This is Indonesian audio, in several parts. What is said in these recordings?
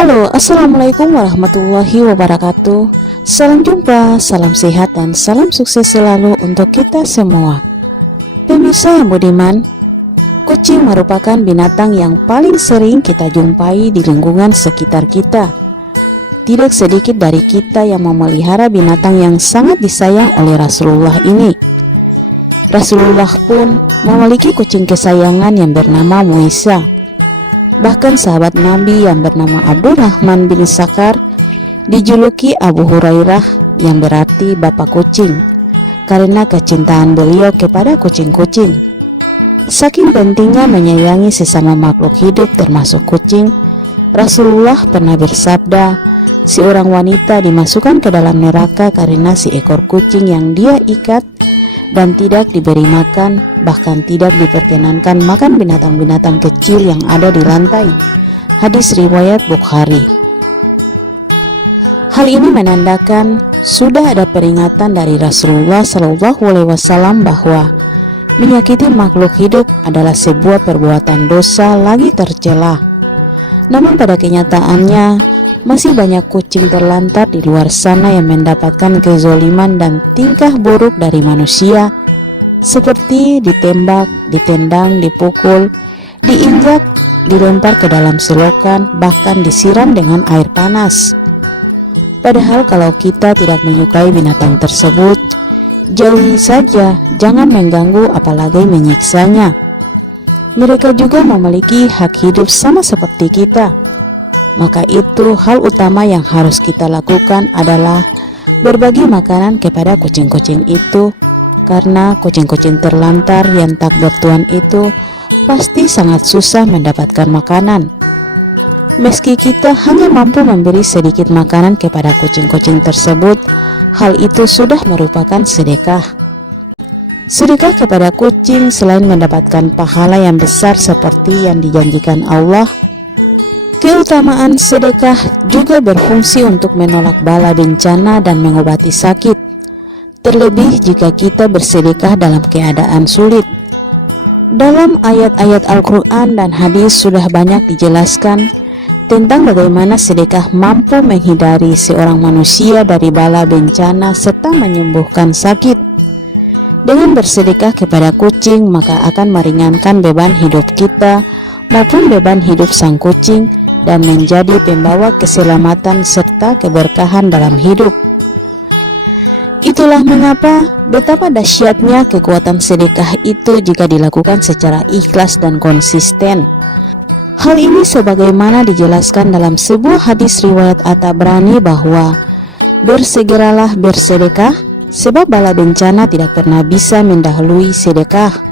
Halo, assalamualaikum warahmatullahi wabarakatuh. Salam jumpa, salam sehat, dan salam sukses selalu untuk kita semua. Pemirsa yang budiman, kucing merupakan binatang yang paling sering kita jumpai di lingkungan sekitar kita. Tidak sedikit dari kita yang memelihara binatang yang sangat disayang oleh Rasulullah ini. Rasulullah pun memiliki kucing kesayangan yang bernama Muisa. Bahkan sahabat Nabi yang bernama Abdurrahman bin Sakhar dijuluki Abu Hurairah, yang berarti bapak kucing, karena kecintaan beliau kepada kucing-kucing. Saking pentingnya menyayangi sesama makhluk hidup termasuk kucing, Rasulullah pernah bersabda, seorang wanita dimasukkan ke dalam neraka karena si ekor kucing yang dia ikat dan tidak diberi makan, bahkan tidak diperkenankan makan binatang-binatang kecil yang ada di lantai. Hadis riwayat Bukhari. Hal ini menandakan sudah ada peringatan dari Rasulullah SAW bahwa menyakiti makhluk hidup adalah sebuah perbuatan dosa lagi tercela. Namun pada kenyataannya masih banyak kucing terlantar di luar sana yang mendapatkan kezoliman dan tingkah buruk dari manusia, seperti ditembak, ditendang, dipukul, diinjak, dilempar ke dalam selokan, bahkan disiram dengan air panas. Padahal kalau kita tidak menyukai binatang tersebut, jauhi saja, jangan mengganggu apalagi menyiksanya. Mereka juga memiliki hak hidup sama seperti kita. Maka itu hal utama yang harus kita lakukan adalah berbagi makanan kepada kucing-kucing itu, karena kucing-kucing terlantar yang tak bertuan itu pasti sangat susah mendapatkan makanan. Meski kita hanya mampu memberi sedikit makanan kepada kucing-kucing tersebut, hal itu sudah merupakan sedekah. Sedekah kepada kucing selain mendapatkan pahala yang besar seperti yang dijanjikan Allah, keutamaan sedekah juga berfungsi untuk menolak bala bencana dan mengobati sakit. Terlebih jika kita bersedekah dalam keadaan sulit. Dalam ayat-ayat Al-Quran dan hadis sudah banyak dijelaskan tentang bagaimana sedekah mampu menghindari seorang manusia dari bala bencana serta menyembuhkan sakit. Dengan bersedekah kepada kucing, maka akan meringankan beban hidup kita maupun beban hidup sang kucing, dan menjadi pembawa keselamatan serta keberkahan dalam hidup. Itulah mengapa betapa dahsyatnya kekuatan sedekah itu jika dilakukan secara ikhlas dan konsisten. Hal ini sebagaimana dijelaskan dalam sebuah hadis riwayat At-Tabrani bahwa bersegeralah bersedekah, sebab bala bencana tidak pernah bisa mendahului sedekah.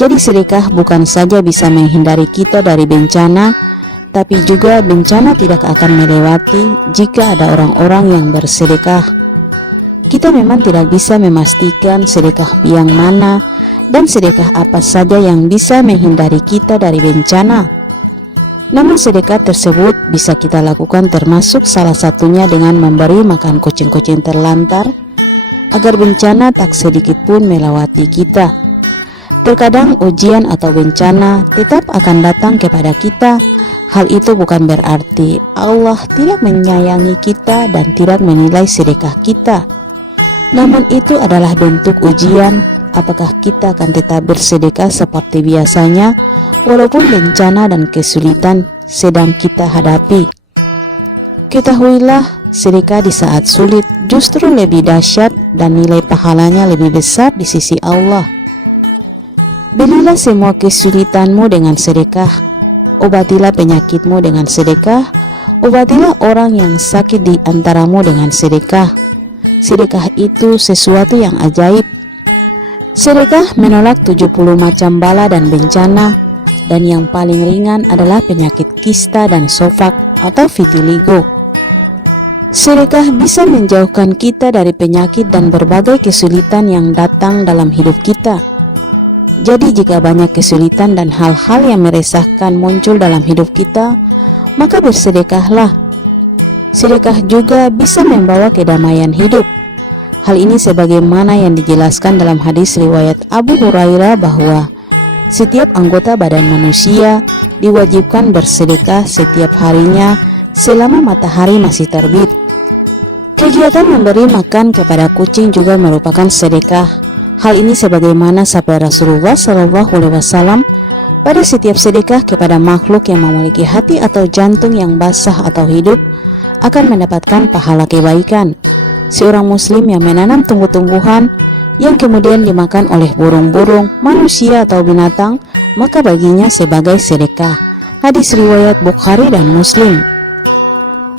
Jadi sedekah bukan saja bisa menghindari kita dari bencana, tapi juga bencana tidak akan melewati jika ada orang-orang yang bersedekah. Kita memang tidak bisa memastikan sedekah yang mana dan sedekah apa saja yang bisa menghindari kita dari bencana. Namun sedekah tersebut bisa kita lakukan, termasuk salah satunya dengan memberi makan kucing-kucing terlantar, agar bencana tak sedikit pun melewati kita. Terkadang ujian atau bencana tetap akan datang kepada kita. Hal itu bukan berarti Allah tidak menyayangi kita dan tidak menilai sedekah kita. Namun itu adalah bentuk ujian, apakah kita akan tetap bersedekah seperti biasanya walaupun bencana dan kesulitan sedang kita hadapi. Ketahuilah, sedekah di saat sulit justru lebih dahsyat dan nilai pahalanya lebih besar di sisi Allah. Berilah semua kesulitanmu dengan sedekah. Obatilah penyakitmu dengan sedekah. Obatilah orang yang sakit di antaramu dengan sedekah. Sedekah itu sesuatu yang ajaib. Sedekah menolak 70 macam bala dan bencana, dan yang paling ringan adalah penyakit kista dan sofak atau vitiligo. Sedekah bisa menjauhkan kita dari penyakit dan berbagai kesulitan yang datang dalam hidup kita. Jadi jika banyak kesulitan dan hal-hal yang meresahkan muncul dalam hidup kita, maka bersedekahlah. Sedekah juga bisa membawa kedamaian hidup. Hal ini sebagaimana yang dijelaskan dalam hadis riwayat Abu Hurairah bahwa setiap anggota badan manusia diwajibkan bersedekah setiap harinya selama matahari masih terbit. Kegiatan memberi makan kepada kucing juga merupakan sedekah. Hal ini sebagaimana sabda Rasulullah SAW, pada setiap sedekah kepada makhluk yang memiliki hati atau jantung yang basah atau hidup akan mendapatkan pahala kebaikan. Seorang muslim yang menanam tumbuh-tumbuhan yang kemudian dimakan oleh burung-burung, manusia atau binatang, maka baginya sebagai sedekah. Hadis riwayat Bukhari dan Muslim.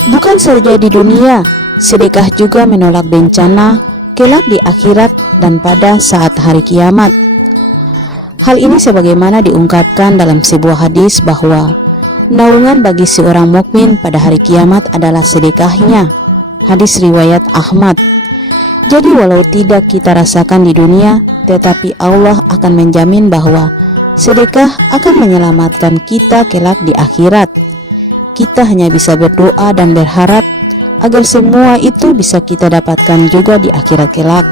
Bukan saja di dunia, sedekah juga menolak bencana kelak di akhirat dan pada saat hari kiamat. Hal ini sebagaimana diungkapkan dalam sebuah hadis bahwa naungan bagi seorang mukmin pada hari kiamat adalah sedekahnya. Hadis riwayat Ahmad. Jadi walau tidak kita rasakan di dunia, tetapi Allah akan menjamin bahwa sedekah akan menyelamatkan kita kelak di akhirat. Kita hanya bisa berdoa dan berharap agar semua itu bisa kita dapatkan juga di akhirat kelak.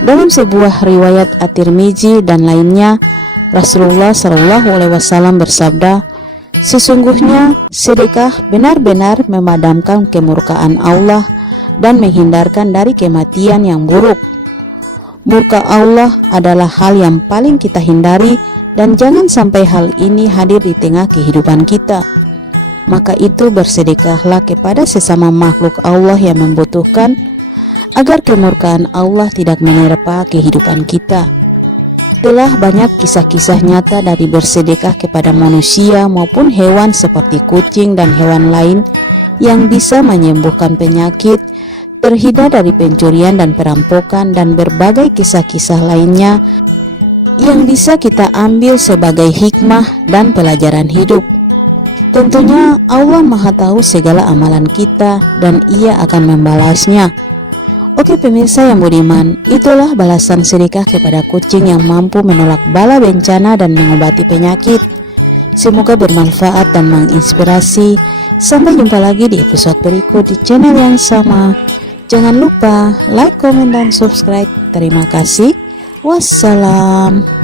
Dalam sebuah riwayat At-Tirmizi dan lainnya, Rasulullah SAW bersabda, sesungguhnya sedekah benar-benar memadamkan kemurkaan Allah dan menghindarkan dari kematian yang buruk. Murka Allah adalah hal yang paling kita hindari dan jangan sampai hal ini hadir di tengah kehidupan kita. Maka itu bersedekahlah kepada sesama makhluk Allah yang membutuhkan, agar kemurkaan Allah tidak menerpa kehidupan kita. Telah banyak kisah-kisah nyata dari bersedekah kepada manusia maupun hewan seperti kucing dan hewan lain yang bisa menyembuhkan penyakit, terhindar dari pencurian dan perampokan, dan berbagai kisah-kisah lainnya yang bisa kita ambil sebagai hikmah dan pelajaran hidup. Tentunya Allah Maha Tahu segala amalan kita dan Ia akan membalasnya. Oke pemirsa yang budiman, itulah balasan sedekah kepada kucing yang mampu menolak bala bencana dan mengobati penyakit. Semoga bermanfaat dan menginspirasi. Sampai jumpa lagi di episode berikut di channel yang sama. Jangan lupa like, komen, dan subscribe. Terima kasih. Wassalam.